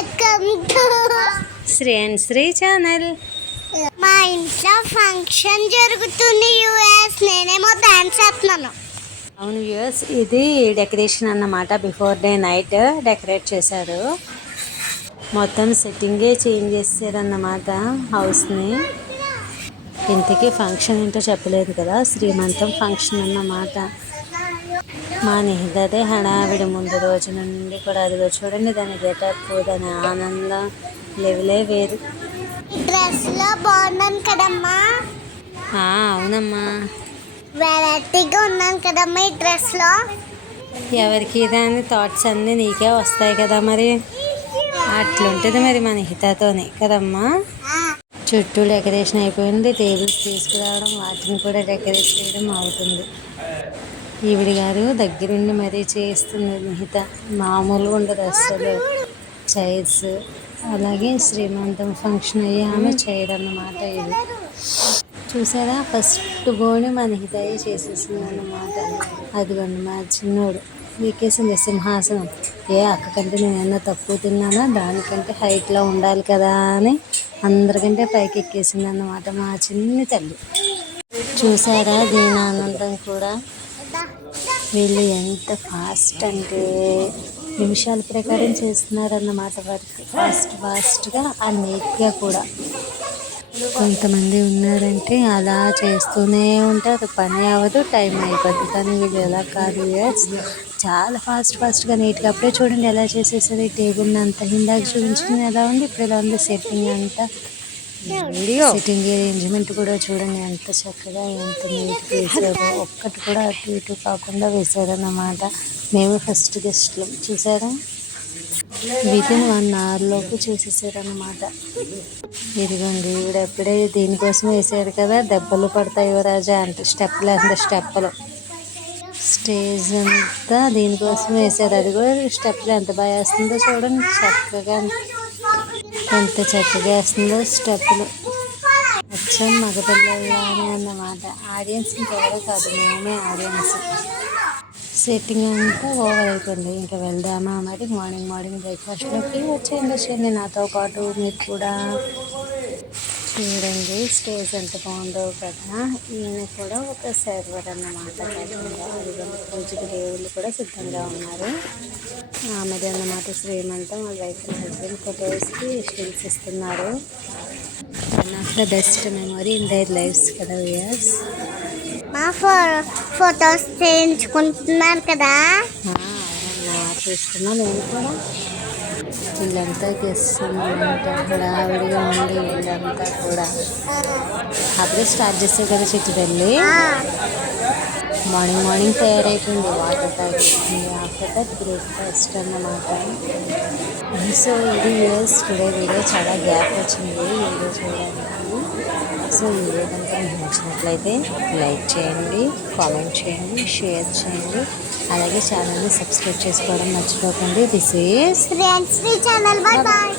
Welcome to Shri and Shri channel. మా ఇంట్లో function జరుగుతుంది యుఎస్. నేనేమో డాన్స్ చేస్తున్నాను. అవును వ్యూస్ ఇది డెకరేషన్ అన్నమాట. బిఫోర్ డే నైట్ డెకరేట్ చేశారు. మొత్తం సెట్టింగే చేంజ్ చేశారన్నమాట హౌస్ని. ఇంతకీ ఫంక్షన్ ఏంటో చెప్పలేదు కదా. శ్రీమంతం ఫంక్షన్ అన్నమాట. మా నిహితదే హడావిడి ముందు రోజు నుండి కూడా అదిగో చూడండి దాని గెటప్ దాని ఆనందం లెవెలే వేరు. ఈ డ్రెస్లో బాగున్నాను కదమ్మా. అవునమ్మా. వెరైటీగా ఉన్నాను కదమ్మా ఈ డ్రెస్లో ఎవరికి దాని థాట్స్ అన్నీ నీకే వస్తాయి కదా మరి? అట్లుంటుంది మరి మన హితతోనే కదమ్మా. చుట్టూ డెకరేషన్ అయిపోయింది టేబుల్స్ తీసుకురావడం వాటిని కూడా డెకరేట్ చేయడం అవుతుంది. ఈవిడ గారు దగ్గరుండి మరీ చేస్తుంది నిహిత. మామూలుగా ఉండదు అస్సలు. చైర్స్. అలాగే శ్రీమంతం ఫంక్షన్ అయ్యి ఆమె చైర్ అన్నమాట ఇది. చూసారా? ఫస్ట్ బోని మన హితయ్య చేసేసింది అన్నమాట. అదిగోండి మా చిన్నోడు. ఎక్కేసింది సింహాసనం. ఏ అక్క కంటే నేను తక్కువ తిన్నానా? దానికంటే హైట్లో ఉండాలి కదా అని అందరికంటే పైకి ఎక్కేసింది అన్నమాట మా చిన్ని తల్లి. చూసారా? దీని ఆనందం కూడా వీళ్ళు ఎంత ఫాస్ట్ అంటే నిమిషాల ప్రకారం చేస్తున్నారన్నమాట వర్క్ ఫాస్ట్ ఫాస్ట్గా ఆ నీట్గా కూడా. కొంతమంది ఉన్నారంటే అలా చేస్తూనే ఉంటారు పని అవ్వదు టైం అయిపోద్ది. కానీ వీళ్ళు ఎలా కాదు చాలా ఫాస్ట్ ఫాస్ట్గా నీట్గా. అప్పుడే చూడండి ఎలా చేసేసారు ఈ టేబుల్ని అంతా. ఇందాక చూపించింది ఎలా ఉంది? ఇప్పుడు ఎలా ఉంది? సెట్టింగ్ అంతా. వీడియో సిట్టింగ్ అరేంజ్మెంట్ కూడా చూడండి ఎంత చక్కగా ఎంత నీట్గా వేసారో ఒక్కటి కూడా అటు ఇటు కాకుండా వేసారన్నమాట మేము ఫస్ట్ గెస్ట్లు చూసారా? వితిన్ వన్ అవర్లోపు చేసేసారన్నమాట. ఇదిగోండి ఈవిడ ఎప్పుడే దీనికోసం వేసారు కదా? దెబ్బలు పడతాయి యువరాజా అంటే స్టెప్లు అంటే స్టెప్పులు స్టేజ్ అంతా దీనికోసం వేసారు అది కూడా స్టెప్లు ఎంత బాగా వేస్తుందో చూడండి. చక్కగా ఎంత చక్కగా వేస్తుందో స్టెప్పులు. వచ్చాం మగపిల్లలానే అన్నమాట. ఆడియన్స్ ఇంకెవరో కాదు మేమే ఆడియన్స్ సెట్టింగ్ అంతా ఓవర్ అయిపోయింది. ఇంకా వెళ్దామా మరి? మార్నింగ్ మార్నింగ్ బ్రేక్ఫాస్ట్లోకి వచ్చేయండి వచ్చేయండి. నాతో పాటు మీరు కూడా చూడండి స్టేజ్ ఎంత బాగుందో కదా. ఈయన కూడా ఒక సర్వర్ అన్నమాట. పూజకి దేవుళ్ళు కూడా సిద్ధంగా ఉన్నారు. ఆమెది అన్నమాట శ్రీమంతం వాళ్ళ వైఫ్ హస్బెండ్ ఫొటోస్కి స్టిల్స్ ఇస్తున్నారు. One of the best memory in their lives కదా వియర్స్ మా ఫో ఫొటోస్ చేయించుకుంటున్నారు కదా. చేసుకున్నా చూస్తున్నా నేను కూడా. వీళ్ళంతా గెస్తుందంటే హడావిడిగా ఉంది వీళ్ళంతా కూడా. అప్పుడే స్టార్ట్ చేస్తారు కదా చెట్టు వెళ్ళి మార్నింగ్ మార్నింగ్ తయారైపోయింది. వాటర్ తాగింది ఆఫ్టర్ దట్ బ్రేక్ఫాస్ట్ అన్నమాట. సో ఇది ఇయర్స్ టుడే వీడియో చాలా గ్యాప్ వచ్చింది. వీడియో చూడాలి సో ఈ వీడియో కనుక మీకు నచ్చినట్లయితే లైక్ చేయండి కామెంట్ చేయండి షేర్ చేయండి. అలాగే ఛానల్ని సబ్స్క్రైబ్ చేసుకోవడం మర్చిపోకండి. This is channel. Bye. Bye.